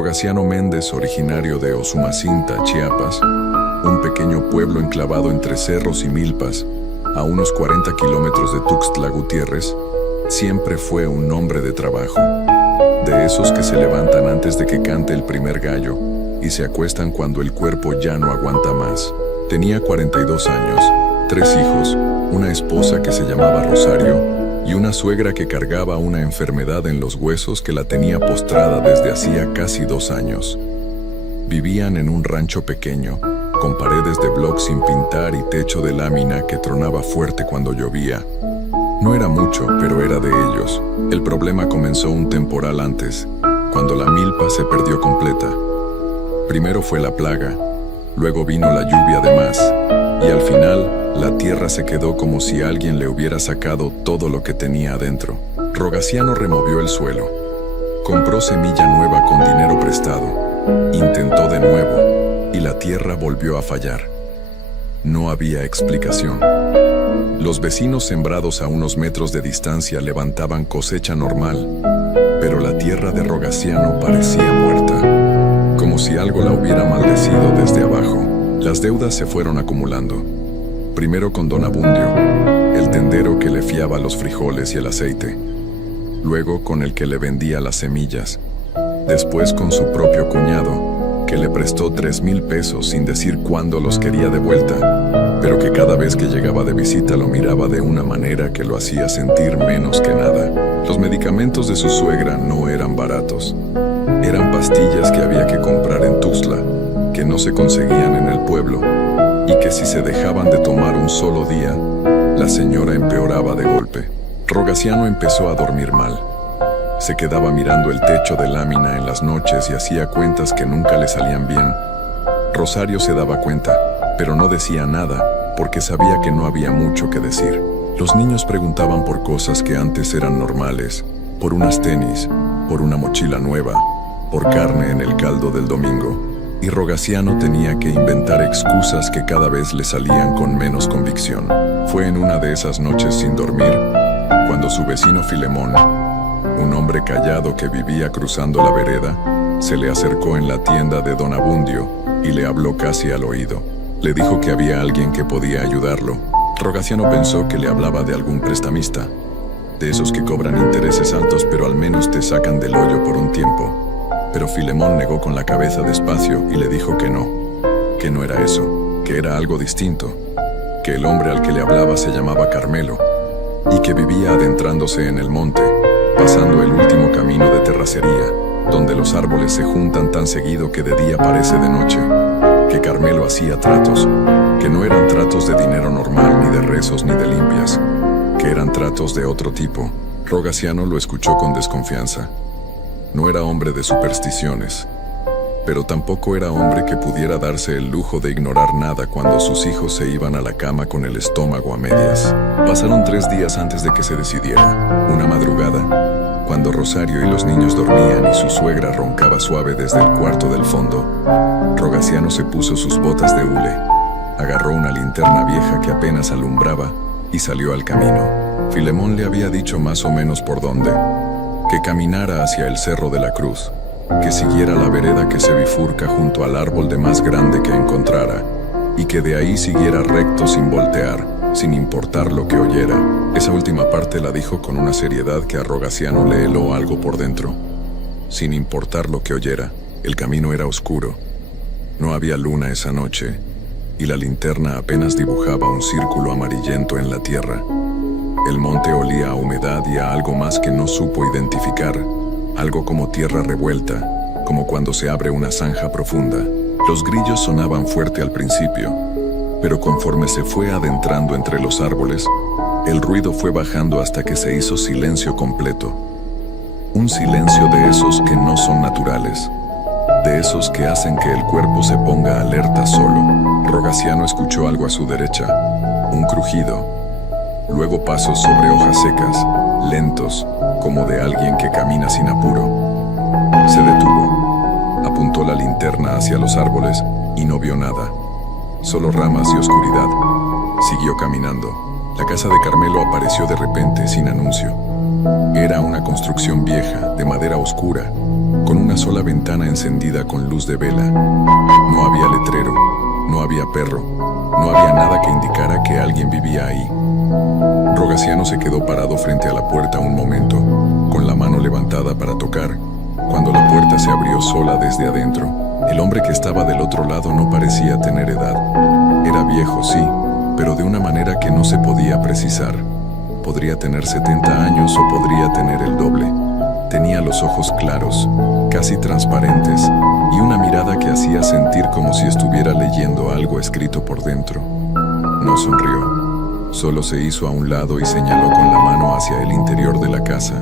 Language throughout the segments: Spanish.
Rogaciano Méndez, originario de Osumacinta, Chiapas, un pequeño pueblo enclavado entre cerros y milpas, a unos 40 kilómetros de Tuxtla Gutiérrez, siempre fue un hombre de trabajo, de esos que se levantan antes de que cante el primer gallo y se acuestan cuando el cuerpo ya no aguanta más. Tenía 42 años, 3 hijos, una esposa que se llamaba Rosario y una suegra que cargaba una enfermedad en los huesos que la tenía postrada desde hacía casi 2 años. Vivían en un rancho pequeño, con paredes de bloc sin pintar y techo de lámina que tronaba fuerte cuando llovía. No era mucho, pero era de ellos. El problema comenzó un temporal antes, cuando la milpa se perdió completa. Primero fue la plaga, luego vino la lluvia de más, y al final, la tierra se quedó como si alguien le hubiera sacado todo lo que tenía adentro. Rogaciano removió el suelo, compró semilla nueva con dinero prestado, intentó de nuevo, y la tierra volvió a fallar. No había explicación. Los vecinos sembrados a unos metros de distancia levantaban cosecha normal, pero la tierra de Rogaciano parecía muerta, como si algo la hubiera maldecido desde abajo. Las deudas se fueron acumulando. Primero con don Abundio, el tendero que le fiaba los frijoles y el aceite. Luego con el que le vendía las semillas. Después con su propio cuñado, que le prestó 3,000 pesos sin decir cuándo los quería de vuelta, pero que cada vez que llegaba de visita lo miraba de una manera que lo hacía sentir menos que nada. Los medicamentos de su suegra no eran baratos. Eran pastillas que había que comprar en Tuxtla, que no se conseguían en el pueblo, y que si se dejaban de tomar un solo día, la señora empeoraba de golpe. Rogaciano empezó a dormir mal. Se quedaba mirando el techo de lámina en las noches y hacía cuentas que nunca le salían bien. Rosario se daba cuenta, pero no decía nada, porque sabía que no había mucho que decir. Los niños preguntaban por cosas que antes eran normales, por unas tenis, por una mochila nueva, por carne en el caldo del domingo. Y Rogaciano tenía que inventar excusas que cada vez le salían con menos convicción. Fue en una de esas noches sin dormir, cuando su vecino Filemón, un hombre callado que vivía cruzando la vereda, se le acercó en la tienda de don Abundio y le habló casi al oído. Le dijo que había alguien que podía ayudarlo. Rogaciano pensó que le hablaba de algún prestamista, de esos que cobran intereses altos pero al menos te sacan del hoyo por un tiempo. Pero Filemón negó con la cabeza despacio y le dijo que no era eso, que era algo distinto, que el hombre al que le hablaba se llamaba Carmelo y que vivía adentrándose en el monte, pasando el último camino de terracería, donde los árboles se juntan tan seguido que de día parece de noche, que Carmelo hacía tratos, que no eran tratos de dinero normal, ni de rezos, ni de limpias, que eran tratos de otro tipo. Rogaciano lo escuchó con desconfianza. No era hombre de supersticiones, pero tampoco era hombre que pudiera darse el lujo de ignorar nada cuando sus hijos se iban a la cama con el estómago a medias. Pasaron 3 días antes de que se decidiera. Una madrugada, cuando Rosario y los niños dormían y su suegra roncaba suave desde el cuarto del fondo, Rogaciano se puso sus botas de hule, agarró una linterna vieja que apenas alumbraba y salió al camino. Filemón le había dicho más o menos por dónde, que caminara hacia el Cerro de la Cruz, que siguiera la vereda que se bifurca junto al árbol de más grande que encontrara, y que de ahí siguiera recto sin voltear, sin importar lo que oyera. Esa última parte la dijo con una seriedad que a Rogaciano le heló algo por dentro. Sin importar lo que oyera, el camino era oscuro. No había luna esa noche, y la linterna apenas dibujaba un círculo amarillento en la tierra. El monte olía a humedad y a algo más que no supo identificar, algo como tierra revuelta, como cuando se abre una zanja profunda. Los grillos sonaban fuerte al principio, pero conforme se fue adentrando entre los árboles, el ruido fue bajando hasta que se hizo silencio completo. Un silencio de esos que no son naturales, de esos que hacen que el cuerpo se ponga alerta solo. Rogaciano escuchó algo a su derecha, un crujido. Luego pasos sobre hojas secas, lentos, como de alguien que camina sin apuro. Se detuvo, apuntó la linterna hacia los árboles y no vio nada, solo ramas y oscuridad. Siguió caminando. La casa de Carmelo apareció de repente, sin anuncio. Era una construcción vieja, de madera oscura, con una sola ventana encendida con luz de vela. No había letrero, no había perro, no había nada que indicara que alguien vivía ahí. Rogaciano se quedó parado frente a la puerta un momento, con la mano levantada para tocar, cuando la puerta se abrió sola desde adentro. El hombre que estaba del otro lado no parecía tener edad. Era viejo, sí, pero de una manera que no se podía precisar. Podría tener 70 años o podría tener el doble. Tenía los ojos claros, casi transparentes, y una mirada que hacía sentir como si estuviera leyendo algo escrito por dentro. No sonrió, solo se hizo a un lado y señaló con la mano hacia el interior de la casa.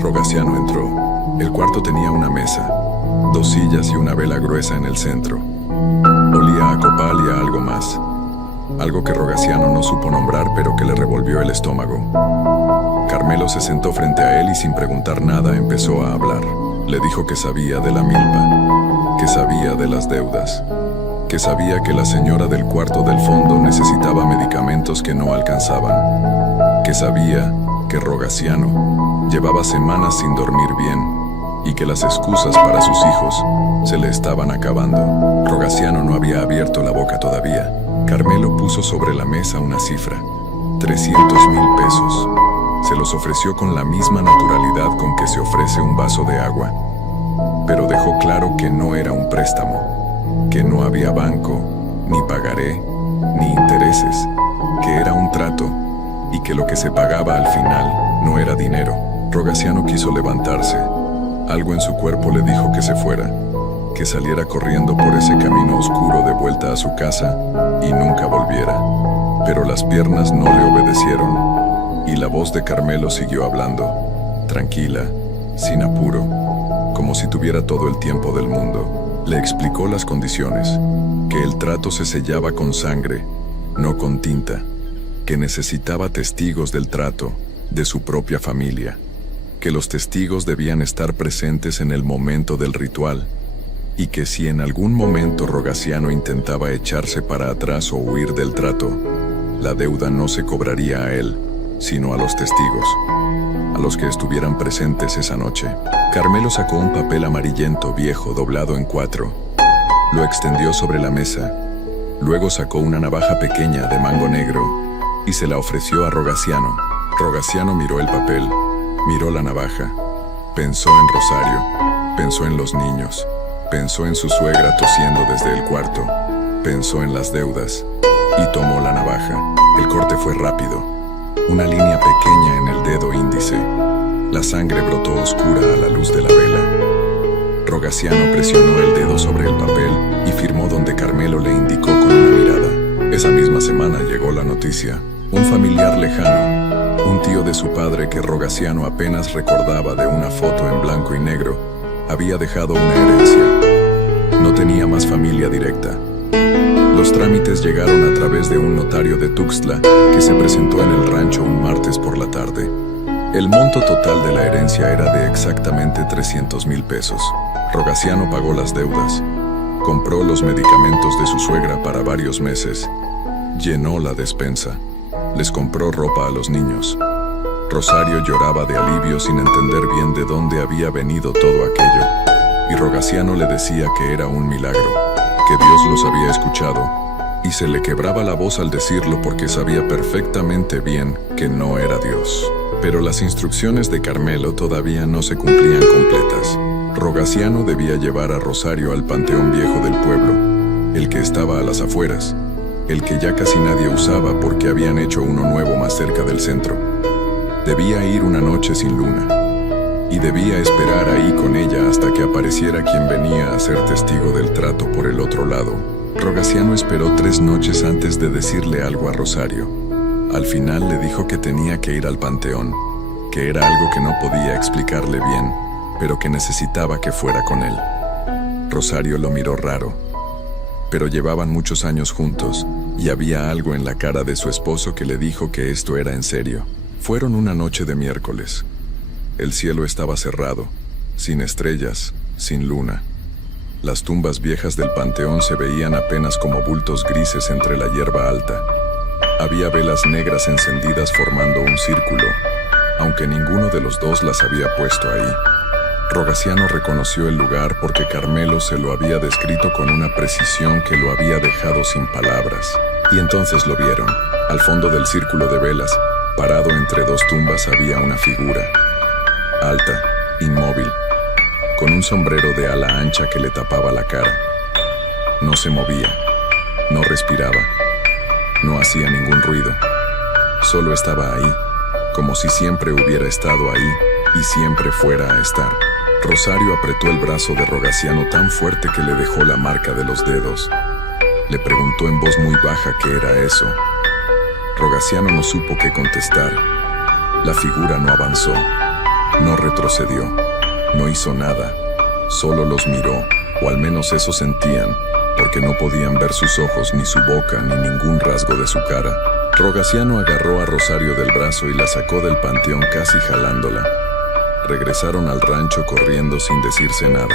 Rogaciano entró. El cuarto tenía una mesa, 2 sillas y una vela gruesa en el centro. Olía a copal y a algo más. Algo que Rogaciano no supo nombrar, pero que le revolvió el estómago. Carmelo se sentó frente a él y sin preguntar nada empezó a hablar. Le dijo que sabía de la milpa, que sabía de las deudas, que sabía que la señora del cuarto del fondo necesitaba medicamentos que no alcanzaban, que sabía que Rogaciano llevaba semanas sin dormir bien y que las excusas para sus hijos se le estaban acabando. Rogaciano no había abierto la boca todavía. Carmelo puso sobre la mesa una cifra, 300,000 pesos. Se los ofreció con la misma naturalidad con que se ofrece un vaso de agua. Pero dejó claro que no era un préstamo, que no había banco, ni pagaré, ni intereses, que era un trato y que lo que se pagaba al final no era dinero. Rogaciano quiso levantarse. Algo en su cuerpo le dijo que se fuera, que saliera corriendo por ese camino oscuro de vuelta a su casa y nunca volviera. Pero las piernas no le obedecieron. Y la voz de Carmelo siguió hablando, tranquila, sin apuro, como si tuviera todo el tiempo del mundo. Le explicó las condiciones, que el trato se sellaba con sangre, no con tinta, que necesitaba testigos del trato, de su propia familia, que los testigos debían estar presentes en el momento del ritual, y que si en algún momento Rogaciano intentaba echarse para atrás o huir del trato, la deuda no se cobraría a él, sino a los testigos, a los que estuvieran presentes esa noche. Carmelo sacó un papel amarillento viejo doblado en 4. Lo extendió sobre la mesa. Luego sacó una navaja pequeña de mango negro y se la ofreció a Rogaciano. Rogaciano miró el papel, miró la navaja, pensó en Rosario, pensó en los niños, pensó en su suegra tosiendo desde el cuarto, pensó en las deudas y tomó la navaja. El corte fue rápido. Una línea pequeña en el dedo índice. La sangre brotó oscura a la luz de la vela. Rogaciano presionó el dedo sobre el papel y firmó donde Carmelo le indicó con una mirada. Esa misma semana llegó la noticia. Un familiar lejano, un tío de su padre que Rogaciano apenas recordaba de una foto en blanco y negro, había dejado una herencia. No tenía más familia directa. Los trámites llegaron a través de un notario de Tuxtla que se presentó en el rancho un martes por la tarde. El monto total de la herencia era de exactamente 300,000 pesos. Rogaciano pagó las deudas, compró los medicamentos de su suegra para varios meses, llenó la despensa, les compró ropa a los niños. Rosario lloraba de alivio sin entender bien de dónde había venido todo aquello, y Rogaciano le decía que era un milagro, que Dios los había escuchado, y se le quebraba la voz al decirlo porque sabía perfectamente bien que no era Dios. Pero las instrucciones de Carmelo todavía no se cumplían completas. Rogaciano debía llevar a Rosario al panteón viejo del pueblo, el que estaba a las afueras, el que ya casi nadie usaba porque habían hecho uno nuevo más cerca del centro. Debía ir una noche sin luna, y debía esperar ahí con ella hasta que apareciera quien venía a ser testigo del trato por el otro lado. Rogaciano esperó 3 noches antes de decirle algo a Rosario. Al final le dijo que tenía que ir al panteón, que era algo que no podía explicarle bien, pero que necesitaba que fuera con él. Rosario lo miró raro, pero llevaban muchos años juntos, y había algo en la cara de su esposo que le dijo que esto era en serio. Fueron una noche de miércoles. El cielo estaba cerrado, sin estrellas, sin luna. Las tumbas viejas del panteón se veían apenas como bultos grises entre la hierba alta. Había velas negras encendidas formando un círculo, aunque ninguno de los dos las había puesto ahí. Rogaciano reconoció el lugar porque Carmelo se lo había descrito con una precisión que lo había dejado sin palabras. Y entonces lo vieron. Al fondo del círculo de velas, parado entre dos tumbas, había una figura. Alta, inmóvil, con un sombrero de ala ancha que le tapaba la cara. No se movía, no respiraba, no hacía ningún ruido. Solo estaba ahí, como si siempre hubiera estado ahí y siempre fuera a estar. Rosario apretó el brazo de Rogaciano tan fuerte que le dejó la marca de los dedos. Le preguntó en voz muy baja qué era eso. Rogaciano no supo qué contestar. La figura no avanzó, no retrocedió, no hizo nada, solo los miró, o al menos eso sentían, porque no podían ver sus ojos, ni su boca, ni ningún rasgo de su cara. Rogaciano agarró a Rosario del brazo y la sacó del panteón casi jalándola. Regresaron al rancho corriendo sin decirse nada.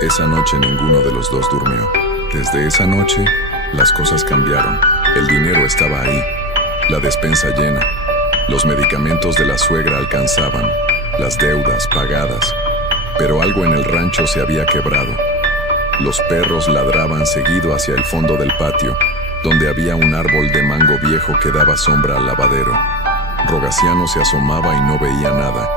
Esa noche ninguno de los dos durmió. Desde esa noche, las cosas cambiaron. El dinero estaba ahí, la despensa llena. Los medicamentos de la suegra alcanzaban, las deudas pagadas. Pero algo en el rancho se había quebrado. Los perros ladraban seguido hacia el fondo del patio, donde había un árbol de mango viejo que daba sombra al lavadero. Rogaciano se asomaba y no veía nada,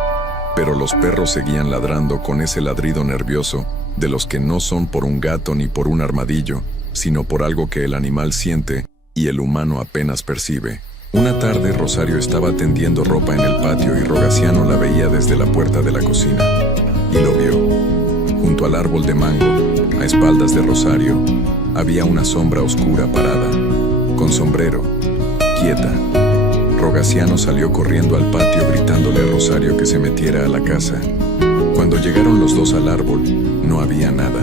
pero los perros seguían ladrando con ese ladrido nervioso de los que no son por un gato ni por un armadillo, sino por algo que el animal siente y el humano apenas percibe. Una tarde Rosario estaba tendiendo ropa en el patio y Rogaciano la veía desde la puerta de la cocina. Y lo vio. Junto al árbol de mango, a espaldas de Rosario, había una sombra oscura parada, con sombrero, quieta. Rogaciano salió corriendo al patio gritándole a Rosario que se metiera a la casa. Cuando llegaron los dos al árbol, no había nada,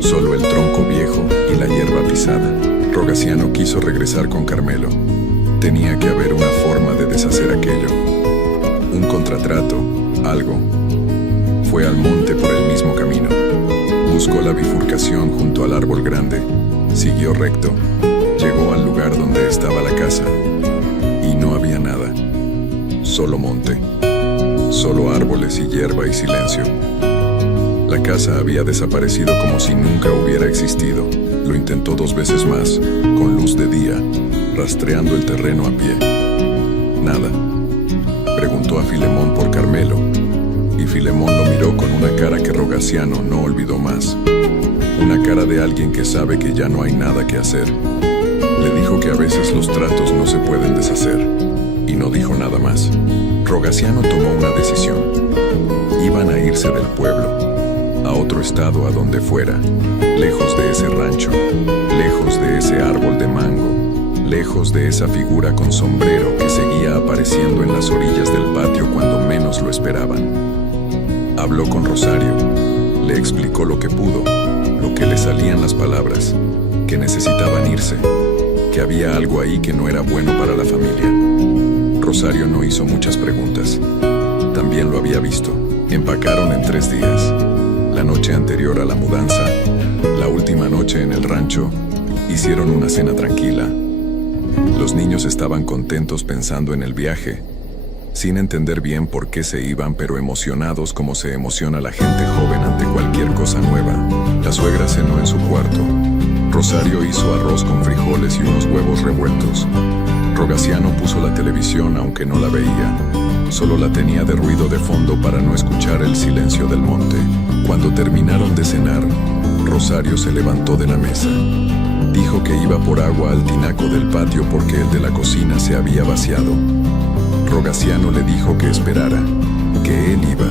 solo el tronco viejo y la hierba pisada. Rogaciano quiso regresar con Carmelo. Tenía que haber una forma de deshacer aquello. Un contratrato, algo. Fue al monte por el mismo camino. Buscó la bifurcación junto al árbol grande. Siguió recto. Llegó al lugar donde estaba la casa. Y no había nada. Solo monte. Solo árboles y hierba y silencio. La casa había desaparecido como si nunca hubiera existido. Lo intentó 2 veces más, con luz de día, rastreando el terreno a pie. Nada. Preguntó a Filemón por Carmelo, y Filemón lo miró con una cara que Rogaciano no olvidó más. Una cara de alguien que sabe que ya no hay nada que hacer. Le dijo que a veces los tratos no se pueden deshacer, y no dijo nada más. Rogaciano tomó una decisión. Iban a irse del pueblo, a otro estado, a donde fuera, lejos de ese rancho, lejos de ese árbol de mango, lejos de esa figura con sombrero que seguía apareciendo en las orillas del patio cuando menos lo esperaban. Habló con Rosario, le explicó lo que pudo, lo que le salían las palabras, que necesitaban irse, que había algo ahí que no era bueno para la familia. Rosario no hizo muchas preguntas. También lo había visto. Empacaron en 3 días. La noche anterior a la mudanza, la última noche en el rancho, hicieron una cena tranquila. Los niños estaban contentos pensando en el viaje, sin entender bien por qué se iban, pero emocionados como se emociona la gente joven ante cualquier cosa nueva. La suegra cenó en su cuarto. Rosario hizo arroz con frijoles y unos huevos revueltos. Rogaciano puso la televisión aunque no la veía. Solo la tenía de ruido de fondo para no escuchar el silencio del monte. Cuando terminaron de cenar, Rosario se levantó de la mesa. Dijo que iba por agua al tinaco del patio porque el de la cocina se había vaciado. Rogaciano le dijo que esperara, que él iba.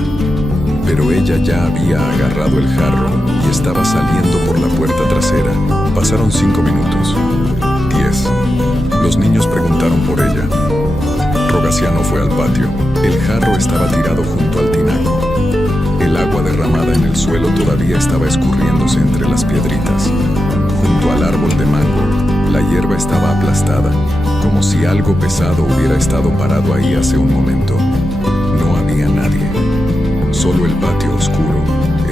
Pero ella ya había agarrado el jarro y estaba saliendo por la puerta trasera. Pasaron 5 minutos. 10. Los niños preguntaron por ella. Rogaciano fue al patio. El jarro estaba tirado junto al tinaco. El agua derramada en el suelo todavía estaba escurriéndose entre las piedritas. Junto al árbol de mango, la hierba estaba aplastada, como si algo pesado hubiera estado parado ahí hace un momento. No había nadie. Solo el patio oscuro,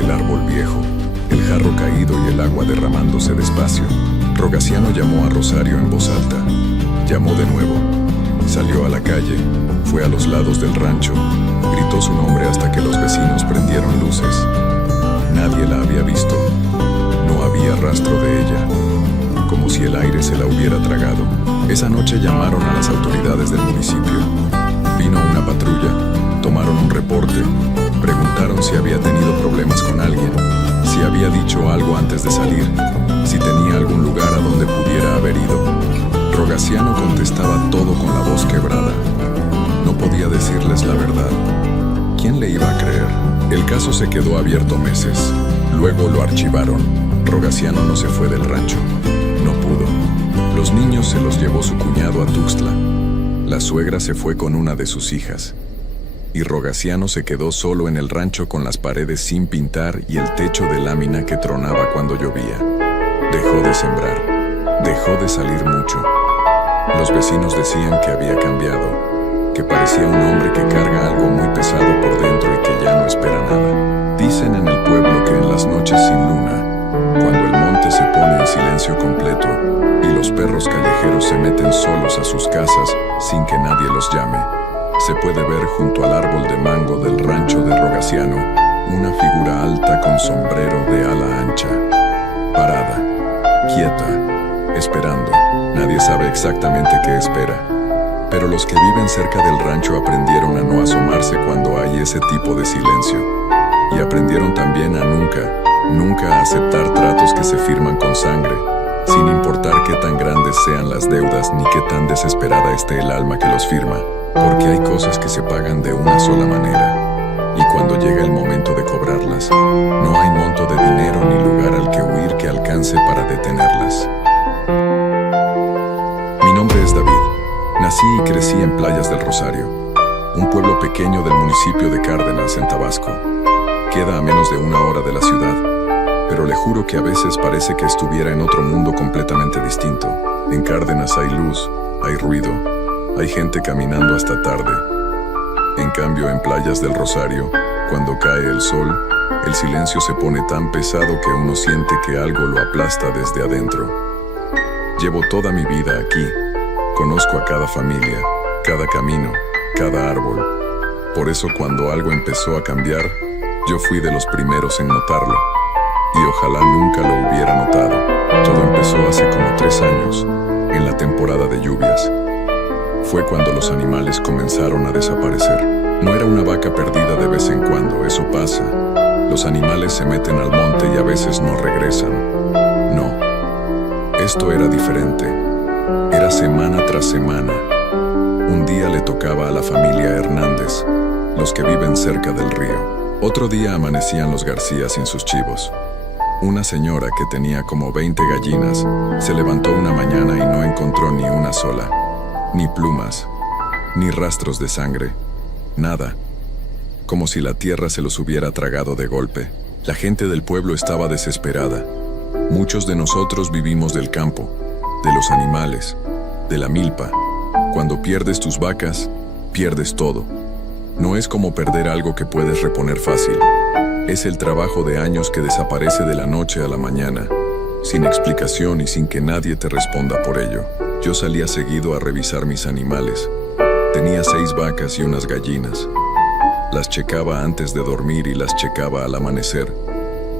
el árbol viejo, el jarro caído y el agua derramándose despacio. Rogaciano llamó a Rosario en voz alta. Llamó de nuevo. Salió a la calle, fue a los lados del rancho, gritó su nombre hasta que los vecinos prendieron luces. noche llamaron a las autoridades del municipio. Vino una patrulla, tomaron un reporte, preguntaron si había tenido problemas con alguien, si había dicho algo antes de salir, si tenía algún lugar a donde pudiera haber ido. Rogaciano contestaba todo con la voz quebrada. No podía decirles la verdad. ¿Quién le iba a creer? El caso se quedó abierto meses. Luego lo archivaron. Rogaciano no se fue del rancho. No pudo. Los niños se los llevó su cuñado a Tuxtla. La suegra se fue con una de sus hijas. Y Rogaciano se quedó solo en el rancho con las paredes sin pintar y el techo de lámina que tronaba cuando llovía. Dejó de sembrar. Dejó de salir mucho. Los vecinos decían que había cambiado, que parecía un hombre que carga algo muy pesado por dentro y que ya no espera nada. Dicen en el pueblo que en las noches sin luna, cuando el monte se pone en silencio completo y los perros callejeros se meten solos a sus casas sin que nadie los llame, se puede ver junto al árbol de mango del rancho de Rogaciano una figura alta con sombrero de ala ancha, parada, quieta, esperando. Nadie sabe exactamente qué espera, pero los que viven cerca del rancho aprendieron a no asomarse cuando hay ese tipo de silencio, y aprendieron también a nunca aceptar tratos que se firman con sangre, sin importar qué tan grandes sean las deudas ni qué tan desesperada esté el alma que los firma, porque hay cosas que se pagan de una sola manera, y cuando llega el momento de cobrarlas, no hay monto de dinero ni lugar al que huir que alcance para detenerlas. Mi nombre es David. Nací y crecí en Playas del Rosario, un pueblo pequeño del municipio de Cárdenas, en Tabasco. Queda a menos de 1 hora de la ciudad, pero le juro que a veces parece que estuviera en otro mundo completamente distinto. En Cárdenas hay luz, hay ruido, hay gente caminando hasta tarde. En cambio, en Playas del Rosario, cuando cae el sol, el silencio se pone tan pesado que uno siente que algo lo aplasta desde adentro. Llevo toda mi vida aquí. Conozco a cada familia, cada camino, cada árbol. Por eso cuando algo empezó a cambiar, yo fui de los primeros en notarlo. Y ojalá nunca lo hubiera notado. Todo empezó hace como 3 años, en la temporada de lluvias. Fue cuando los animales comenzaron a desaparecer. No era una vaca perdida de vez en cuando, eso pasa. Los animales se meten al monte y a veces no regresan. No. Esto era diferente. Era semana tras semana. Un día le tocaba a la familia Hernández, los que viven cerca del río. Otro día amanecían los García sin sus chivos. Una señora que tenía como 20 gallinas se levantó una mañana y no encontró ni una sola. Ni plumas, ni rastros de sangre, nada. Como si la tierra se los hubiera tragado de golpe. La gente del pueblo estaba desesperada. Muchos de nosotros vivimos del campo, de los animales, de la milpa. Cuando pierdes tus vacas, pierdes todo. No es como perder algo que puedes reponer fácil. Es el trabajo de años que desaparece de la noche a la mañana, sin explicación y sin que nadie te responda por ello. Yo salía seguido a revisar mis animales. Tenía 6 vacas y unas gallinas. Las checaba antes de dormir y las checaba al amanecer.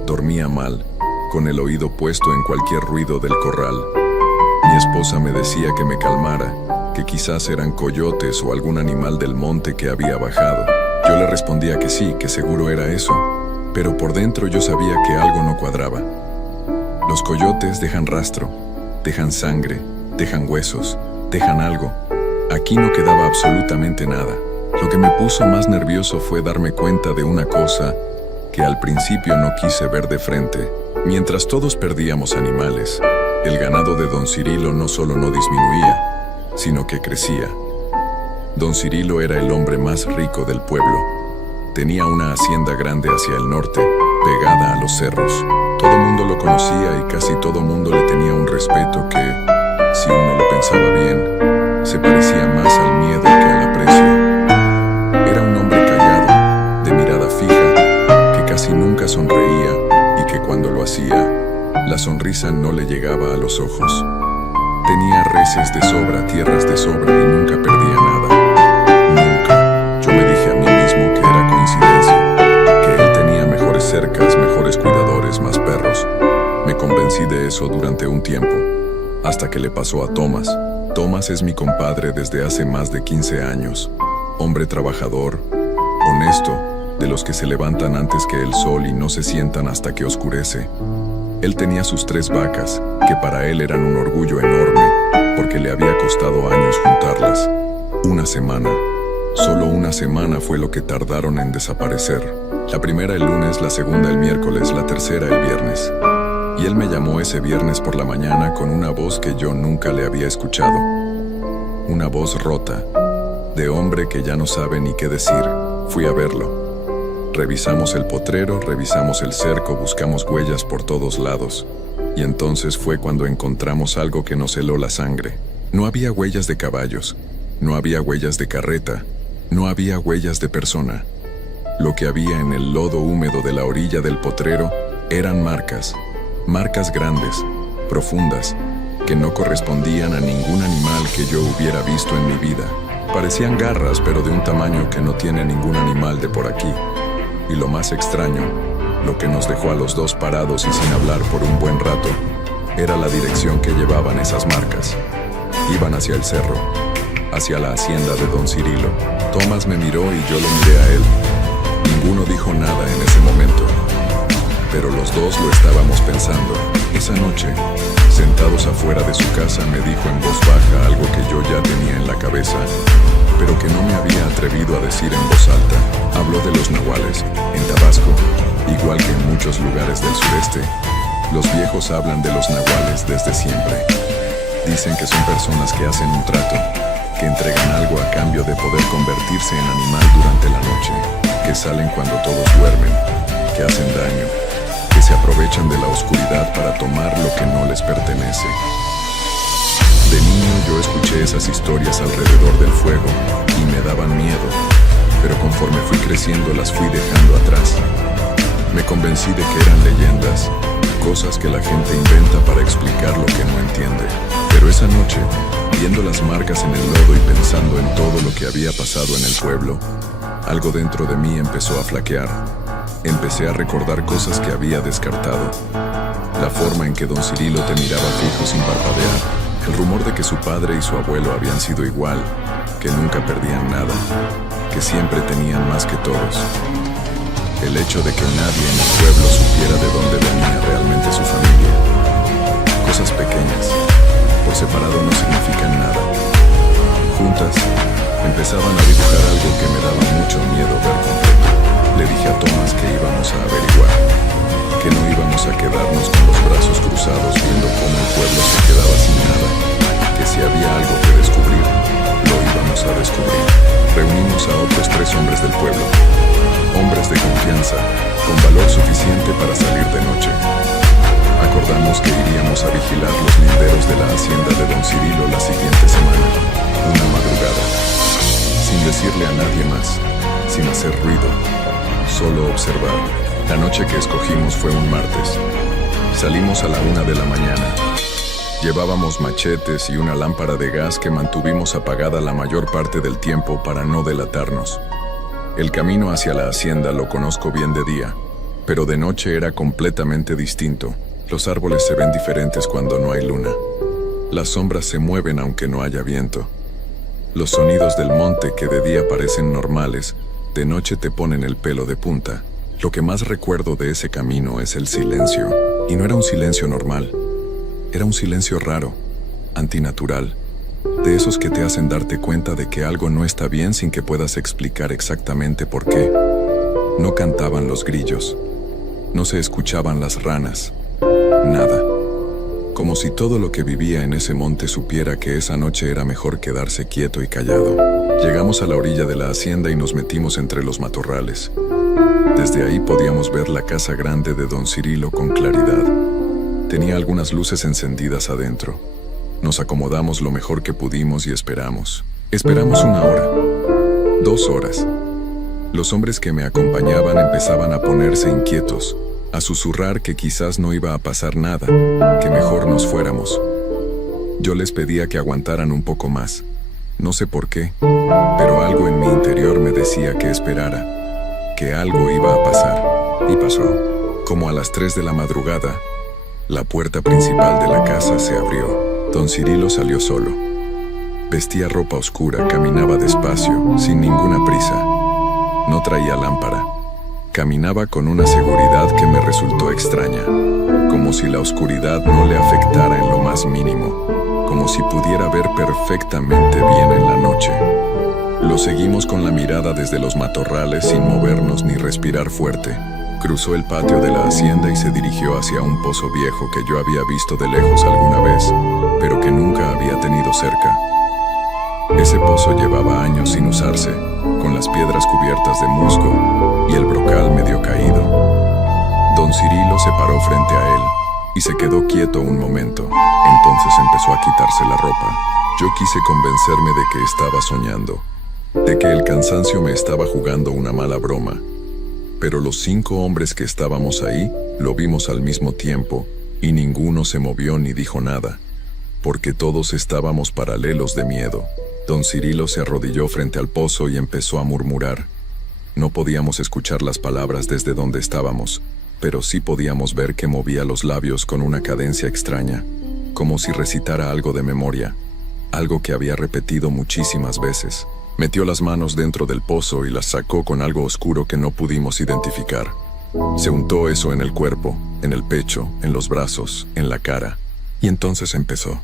Dormía mal, con el oído puesto en cualquier ruido del corral. Mi esposa me decía que me calmara, que quizás eran coyotes o algún animal del monte que había bajado. Yo le respondía que sí, que seguro era eso, pero por dentro yo sabía que algo no cuadraba. Los coyotes dejan rastro, dejan sangre, dejan huesos, dejan algo. Aquí no quedaba absolutamente nada. Lo que me puso más nervioso fue darme cuenta de una cosa que al principio no quise ver de frente. Mientras todos perdíamos animales, el ganado de don Cirilo no solo no disminuía, sino que crecía. Don Cirilo era el hombre más rico del pueblo. Tenía una hacienda grande hacia el norte, pegada a los cerros. Todo mundo lo conocía y casi todo mundo le tenía un respeto que, si uno lo pensaba bien, se parecía más al miedo que al aprecio. Era un hombre callado, de mirada fija, que casi nunca sonreía y que cuando lo hacía, la sonrisa no le llegaba a los ojos. Tenía reses de sobra, tierras de sobra y nunca perdía nada. Nunca. Yo me dije a mí mismo que era coincidencia, que él tenía mejores cercas, mejores cuidadores, más perros. Me convencí de eso durante un tiempo, hasta que le pasó a Tomás. Tomás es mi compadre desde hace más de 15 años. Hombre trabajador, honesto, de los que se levantan antes que el sol y no se sientan hasta que oscurece. Él tenía sus 3 vacas, que para él eran un orgullo enorme, porque le había costado años juntarlas. Una semana, solo una semana fue lo que tardaron en desaparecer. La primera el lunes, la segunda el miércoles, la tercera el viernes. Y él me llamó ese viernes por la mañana con una voz que yo nunca le había escuchado. Una voz rota, de hombre que ya no sabe ni qué decir. Fui a verlo. Revisamos el potrero, revisamos el cerco, buscamos huellas por todos lados. Y entonces fue cuando encontramos algo que nos heló la sangre. No había huellas de caballos, no había huellas de carreta, no había huellas de persona. Lo que había en el lodo húmedo de la orilla del potrero eran marcas grandes, profundas, que no correspondían a ningún animal que yo hubiera visto en mi vida. Parecían garras, pero de un tamaño que no tiene ningún animal de por aquí. Y lo más extraño, lo que nos dejó a los dos parados y sin hablar por un buen rato, era la dirección que llevaban esas marcas. Iban hacia el cerro, hacia la hacienda de don Cirilo. Tomás me miró y yo lo miré a él. Ninguno dijo nada en ese momento, pero los dos lo estábamos pensando. Esa noche, sentados afuera de su casa, me dijo en voz baja algo que yo ya tenía en la cabeza, pero que no me había atrevido a decir en voz alta. Habló de los nahuales. En Tabasco, igual que en muchos lugares del sureste, los viejos hablan de los nahuales desde siempre. Dicen que son personas que hacen un trato, que entregan algo a cambio de poder convertirse en animal durante la noche, que salen cuando todos duermen, que hacen daño, que se aprovechan de la oscuridad para tomar lo que no les pertenece. De niño yo escuché esas historias alrededor del fuego y me daban miedo, pero conforme fui creciendo las fui dejando atrás. Me convencí de que eran leyendas, cosas que la gente inventa para explicar lo que no entiende. Pero esa noche, viendo las marcas en el lodo y pensando en todo lo que había pasado en el pueblo, algo dentro de mí empezó a flaquear. Empecé a recordar cosas que había descartado. La forma en que don Cirilo te miraba fijo sin parpadear. El rumor de que su padre y su abuelo habían sido igual, que nunca perdían nada, que siempre tenían más que todos. El hecho de que nadie en el pueblo supiera de dónde venía realmente su familia. Cosas pequeñas, por separado no significan nada. Juntas, empezaban a dibujar algo que me daba mucho miedo ver completo. Le dije a Tomás que íbamos a averiguar, que no íbamos a quedarnos con los brazos cruzados viendo cómo el pueblo se quedaba sin nada, que si había algo que descubrir, lo íbamos a descubrir. Reunimos a otros 3 hombres del pueblo, hombres de confianza, con valor suficiente para salir de noche. Acordamos que iríamos a vigilar los linderos de la hacienda de don Cirilo la siguiente semana, una madrugada, sin decirle a nadie más, sin hacer ruido, solo observar. La noche que escogimos fue un martes. Salimos a la 1 de la mañana. Llevábamos machetes y una lámpara de gas que mantuvimos apagada la mayor parte del tiempo para no delatarnos. El camino hacia la hacienda lo conozco bien de día, pero de noche era completamente distinto. Los árboles se ven diferentes cuando no hay luna. Las sombras se mueven aunque no haya viento. Los sonidos del monte que de día parecen normales, de noche te ponen el pelo de punta. Lo que más recuerdo de ese camino es el silencio. Y no era un silencio normal. Era un silencio raro, antinatural. De esos que te hacen darte cuenta de que algo no está bien sin que puedas explicar exactamente por qué. No cantaban los grillos. No se escuchaban las ranas. Nada. Como si todo lo que vivía en ese monte supiera que esa noche era mejor quedarse quieto y callado. Llegamos a la orilla de la hacienda y nos metimos entre los matorrales. Desde ahí podíamos ver la casa grande de don Cirilo con claridad. Tenía algunas luces encendidas adentro. Nos acomodamos lo mejor que pudimos y esperamos. Esperamos 1 hora, 2 horas. Los hombres que me acompañaban empezaban a ponerse inquietos, a susurrar que quizás no iba a pasar nada, que mejor nos fuéramos. Yo les pedía que aguantaran un poco más. No sé por qué, pero algo en mi interior me decía que esperara, que algo iba a pasar. Y pasó. Como a las 3 de la madrugada, la puerta principal de la casa se abrió. Don Cirilo salió solo. Vestía ropa oscura, caminaba despacio, sin ninguna prisa. No traía lámpara. Caminaba con una seguridad que me resultó extraña, como si la oscuridad no le afectara en lo más mínimo, como si pudiera ver perfectamente bien en la noche. Lo seguimos con la mirada desde los matorrales sin movernos ni respirar fuerte. Cruzó el patio de la hacienda y se dirigió hacia un pozo viejo que yo había visto de lejos alguna vez, pero que nunca había tenido cerca. Ese pozo llevaba años sin usarse, con las piedras cubiertas de musgo y el brocal medio caído. Don Cirilo se paró frente a él y se quedó quieto un momento. Entonces empezó a quitarse la ropa. Yo quise convencerme de que estaba soñando, de que el cansancio me estaba jugando una mala broma. Pero los 5 hombres que estábamos ahí lo vimos al mismo tiempo y ninguno se movió ni dijo nada, porque todos estábamos paralelos de miedo. Don Cirilo se arrodilló frente al pozo y empezó a murmurar. No podíamos escuchar las palabras desde donde estábamos, pero sí podíamos ver que movía los labios con una cadencia extraña, como si recitara algo de memoria, algo que había repetido muchísimas veces. Metió las manos dentro del pozo y las sacó con algo oscuro que no pudimos identificar. Se untó eso en el cuerpo, en el pecho, en los brazos, en la cara, y entonces empezó.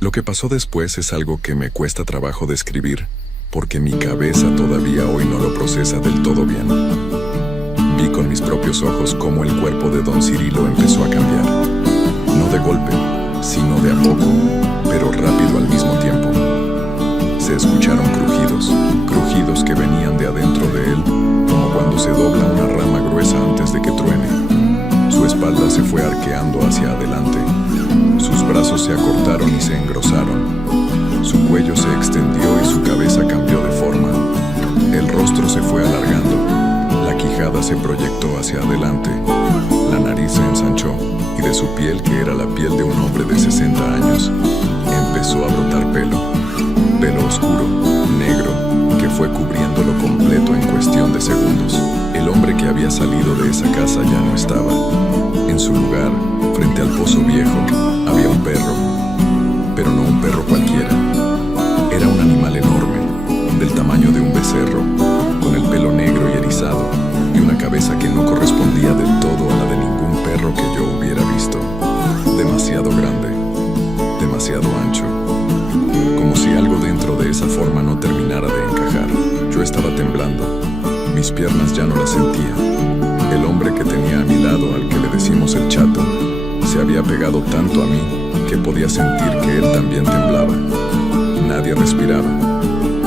Lo que pasó después es algo que me cuesta trabajo describir, porque mi cabeza todavía hoy no lo procesa del todo bien. Vi con mis propios ojos cómo el cuerpo de Don Cirilo empezó a cambiar. No de golpe, sino de a poco, pero rápido al mismo tiempo. Se escucharon crujidos que venían de adentro de él, como cuando se dobla una rama gruesa antes de que truene. Su espalda se fue arqueando hacia adelante. Sus brazos se acortaron y se engrosaron. Su cuello se extendió y su cabeza cambió de forma. El rostro se fue alargando. La quijada se proyectó hacia adelante. La nariz se ensanchó y de su piel, que era la piel de un hombre de 60 años, empezó a brotar pelo. Pelo oscuro, negro, que fue cubriéndolo completo en cuestión de segundos. El hombre que había salido de esa casa ya no estaba. En su lugar, frente al pozo viejo, había un perro, pero no un perro cualquiera. Era un animal enorme, del tamaño de un becerro, con el pelo negro y erizado, y una cabeza que no correspondía del todo a la de ningún perro que yo hubiera visto. Demasiado grande, demasiado ancho, como si algo dentro de esa forma no terminara de encajar. Yo estaba temblando, mis piernas ya no las sentía. El hombre que tenía a mi lado, al que le decimos el Chato, se había pegado tanto a mí que podía sentir que él también temblaba. Nadie respiraba,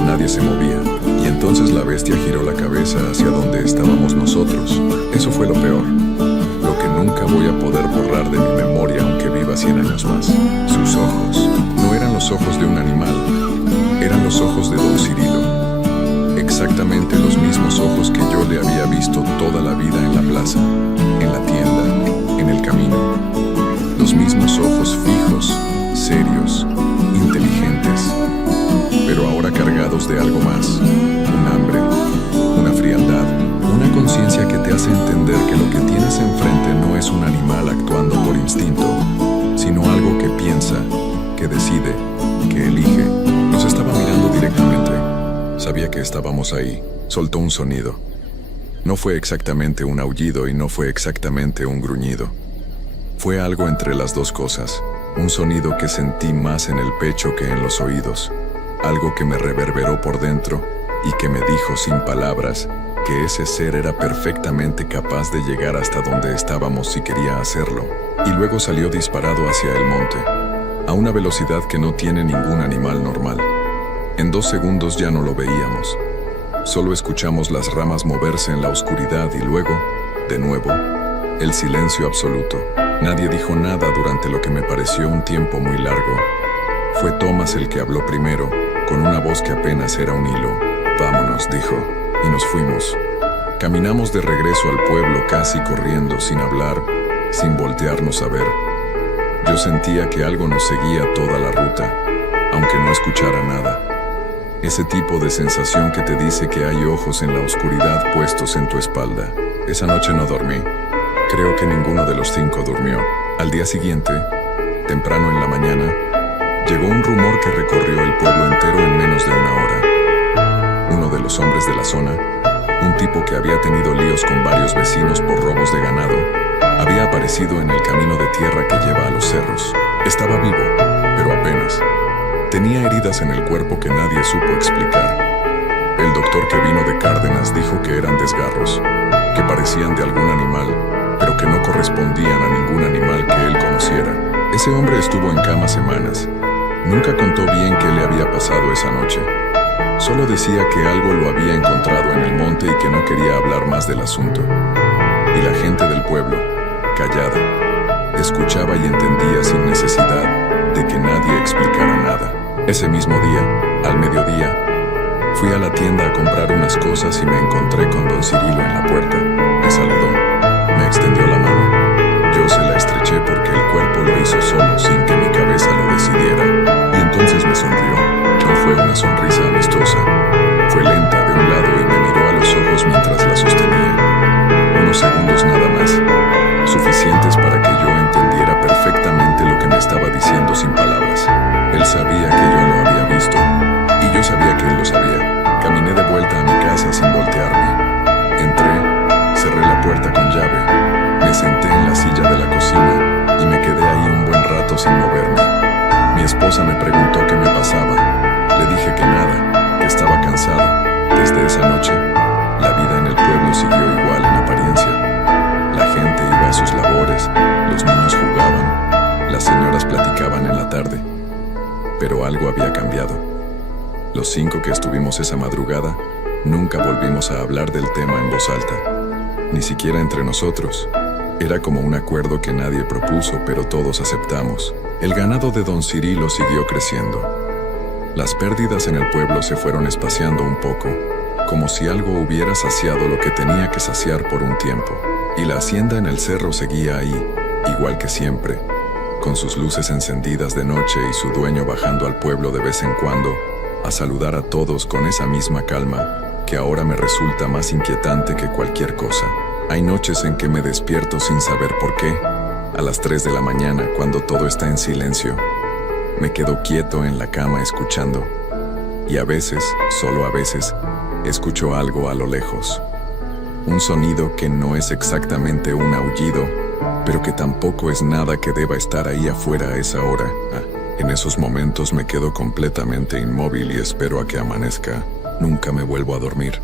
nadie se movía, y entonces la bestia giró la cabeza hacia donde estábamos nosotros. Eso fue lo peor, lo que nunca voy a poder borrar de mi memoria aunque viva 100 años más. Sus ojos no eran los ojos de un animal, eran los ojos de Don Cirilo. Exactamente los mismos ojos que yo le había visto toda la vida en la plaza, en la tienda, en el camino. Los mismos ojos fijos, serios, inteligentes, pero ahora cargados de algo más. Un hambre, una frialdad, una conciencia que te hace entender que lo que tienes enfrente no es un animal actuando por instinto, sino algo que piensa, que decide, que elige. Nos estaba mirando directamente. Sabía que estábamos ahí. Soltó un sonido. No fue exactamente un aullido y no fue exactamente un gruñido. Fue algo entre las dos cosas. Un sonido que sentí más en el pecho que en los oídos. Algo que me reverberó por dentro y que me dijo sin palabras que ese ser era perfectamente capaz de llegar hasta donde estábamos si quería hacerlo. Y luego salió disparado hacia el monte, a una velocidad que no tiene ningún animal normal. En 2 segundos ya no lo veíamos. Solo escuchamos las ramas moverse en la oscuridad y luego, de nuevo, el silencio absoluto. Nadie dijo nada durante lo que me pareció un tiempo muy largo. Fue Thomas el que habló primero, con una voz que apenas era un hilo. «Vámonos», dijo, y nos fuimos. Caminamos de regreso al pueblo casi corriendo, sin hablar, sin voltearnos a ver. Yo sentía que algo nos seguía toda la ruta, aunque no escuchara nada. Ese tipo de sensación que te dice que hay ojos en la oscuridad puestos en tu espalda. Esa noche no dormí. Creo que ninguno de los 5 durmió. Al día siguiente, temprano en la mañana, Llegó un rumor que recorrió el pueblo entero en menos de una hora. Uno de los hombres de la zona, un tipo que había tenido líos con varios vecinos por robos de ganado, había aparecido en el camino de tierra que lleva a los cerros. Estaba vivo, pero apenas. Tenía heridas en el cuerpo que nadie supo explicar. El doctor que vino de Cárdenas dijo que eran desgarros, que parecían de algún animal, pero que no correspondían a ningún animal que él conociera. Ese hombre estuvo en cama semanas. Nunca contó bien qué le había pasado esa noche. Solo decía que algo lo había encontrado en el monte y que no quería hablar más del asunto. Y la gente del pueblo, callada, escuchaba y entendía sin necesidad de que nadie explicara nada. Ese mismo día, al mediodía, fui a la tienda a comprar unas cosas y me encontré con don Cirilo en la puerta. Me saludó, me extendió la mano. Yo se la estreché porque el cuerpo lo hizo solo sin que mi cabeza lo decidiera. Y entonces me sonrió. No fue una sonrisa amistosa. Fue lenta de un lado y me miró a los ojos mientras la sostenía. Unos segundos nada más, suficientes para que yo entendiera perfectamente lo que me estaba diciendo sin palabras. Él sabía que yo lo había visto, y yo sabía que él lo sabía. Caminé de vuelta a mi casa sin voltearme. Entré, cerré la puerta con llave, me senté en la silla de la cocina y me quedé ahí un buen rato sin moverme. Mi esposa me preguntó qué me pasaba. Le dije que nada, que estaba cansado. Desde esa noche, la vida en el pueblo siguió igual en apariencia. La gente iba a sus labores, los niños jugaban, las señoras platicaban en la tarde. Pero algo había cambiado. Los 5 que estuvimos esa madrugada, nunca volvimos a hablar del tema en voz alta, ni siquiera entre nosotros. Era como un acuerdo que nadie propuso, pero todos aceptamos. El ganado de don Cirilo siguió creciendo. Las pérdidas en el pueblo se fueron espaciando un poco, como si algo hubiera saciado lo que tenía que saciar por un tiempo. Y la hacienda en el cerro seguía ahí, igual que siempre, con sus luces encendidas de noche y su dueño bajando al pueblo de vez en cuando a saludar a todos con esa misma calma que ahora me resulta más inquietante que cualquier cosa. Hay noches en que me despierto sin saber por qué, a las 3 de la mañana cuando todo está en silencio. Me quedo quieto en la cama escuchando, y a veces, solo a veces, escucho algo a lo lejos. Un sonido que no es exactamente un aullido, pero que tampoco es nada que deba estar ahí afuera a esa hora. En esos momentos me quedo completamente inmóvil y espero a que amanezca. Nunca me vuelvo a dormir.